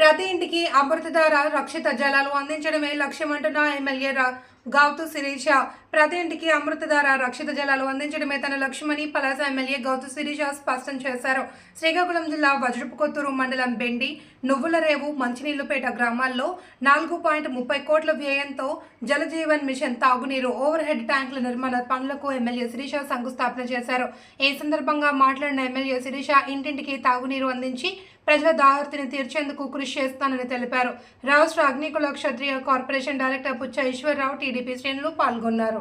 ప్రతి ఇంటికి అమృతధార రక్షిత జలాలు అందించడమే లక్ష్యమంటున్న ఎమ్మెల్యే రా- గౌతు శిరీష. ప్రతి ఇంటికి అమృతధార రక్షిత జలాలు అందించడమే తన లక్ష్యమని పలాస ఎమ్మెల్యే గౌతు శిరీష స్పష్టం చేశారు. శ్రీకాకుళం జిల్లా వజ్రపుకొత్తూరు మండలం బెండి నువ్వుల రేవు మంచినీళ్ళుపేట గ్రామాల్లో నాలుగు పాయింట్ ముప్పై కోట్ల వ్యయంతో జలజీవన్ మిషన్ తాగునీరు ఓవర్ హెడ్ ట్యాంకుల నిర్మాణ పనులకు ఎమ్మెల్యే శిరీష శంకుస్థాపన చేశారు. ఈ సందర్భంగా మాట్లాడిన ఎమ్మెల్యే శిరీష ఇంటింటికి తాగునీరు అందించి ప్రజల దాహర్తిని తీర్చేందుకు కృషి చేస్తానని తెలిపారు. రాష్ట్ర అగ్నికుల క్షత్రియ కార్పొరేషన్ డైరెక్టర్ పుచ్చ ఈశ్వరరావు టీడీపీ శ్రేణులు పాల్గొన్నారు.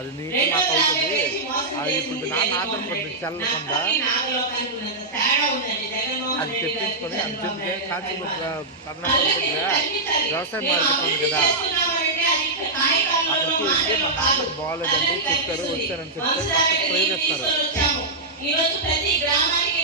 అది నీకు సారి అవుతుంది. అది ఇప్పుడు నా నాటం కొంచెం చల్లకుండా అది తెప్పించుకొని అర్జెంట్గా నాయుడు కాంచీపూర్. కర్ణాటక. వ్యవసాయ మార్కెట్ ఉంది కదా. అది అక్కడికి మా మాటలు నాన్నకు బాగాలేదండి చెప్పారు కనిపిస్తుంది. వచ్చారని చెప్తే ప్రేరేస్తారు వచ్చాము. ఈ రోజు ప్రతి గ్రామానికి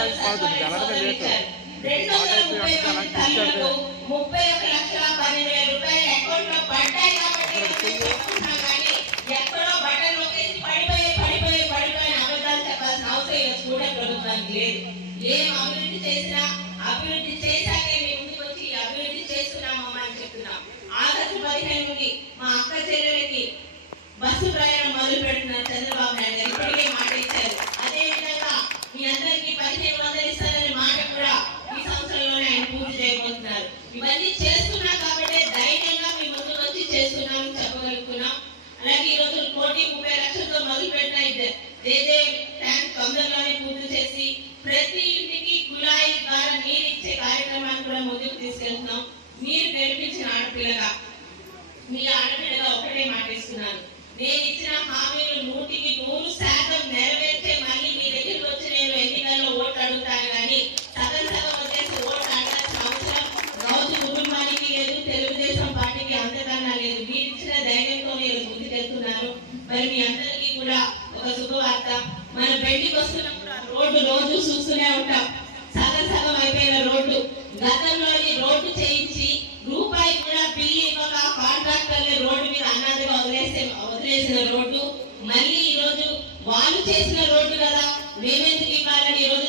కాదు, ముప్పై ఒక లక్షల పన్నెండు వేల రూపాయలు అకౌంట్లో పడ్డాయి కాబట్టి ఎక్కడో బటన్ నొక్కేసి అబద్ధాలు చెప్పాల్సిన అవసరం ప్రభుత్వానికి లేదు ఏం అభివృద్ధి చేసినా అభివృద్ధి చేశాకే మీ ముందుకు వచ్చి అభివృద్ధి చేస్తున్నామమ్మా అని చెప్తున్నాం ఆగస్టు పదిహేను నుండి మా అక్క చెల్లెలకి బస్సు ప్రయాణం మొదలు ఇవన్నీ చేస్తున్నాం కాబట్టి ధైర్యంగా మీ ముందు వచ్చి చేస్తున్నాం చెప్పగలుగుతున్నాం. అలాగే ఈ రోజు కోటి ముప్పై లక్షలతో మొదలు పెట్టిన ట్యాంక్ తొందరలోనే పూర్తి చేసి ప్రతి ఇంటికి కుళాయి ద్వారా నీరు ఇచ్చే కార్యక్రమాన్ని కూడా ముందుకు తీసుకెళ్తున్నాం. మీరు గెలిపించిన ఆడపిల్లగా మీ ఆడపిల్లగా ఒకటే మాటిస్తున్నాను నేను ఇచ్చిన హామీలు నూటికి మన పెళ్ళికి వస్తున్న రోడ్డు రోజు చూస్తూనే ఉంటాం. సగం సగం అయిపోయిన రోడ్డు. గతంలోని రోడ్డు చేయించి రూపాయి కూడా బిల్లు ఇవ్వక కాంట్రాక్టర్లే రోడ్డు మీద అన్నదిగా వదిలేసే వదిలేసిన రోడ్డు. మళ్ళీ ఈ రోజు వాళ్ళు చేసిన రోడ్డు కదా. మేమెందుకు ఇవ్వాలని ఈ రోజు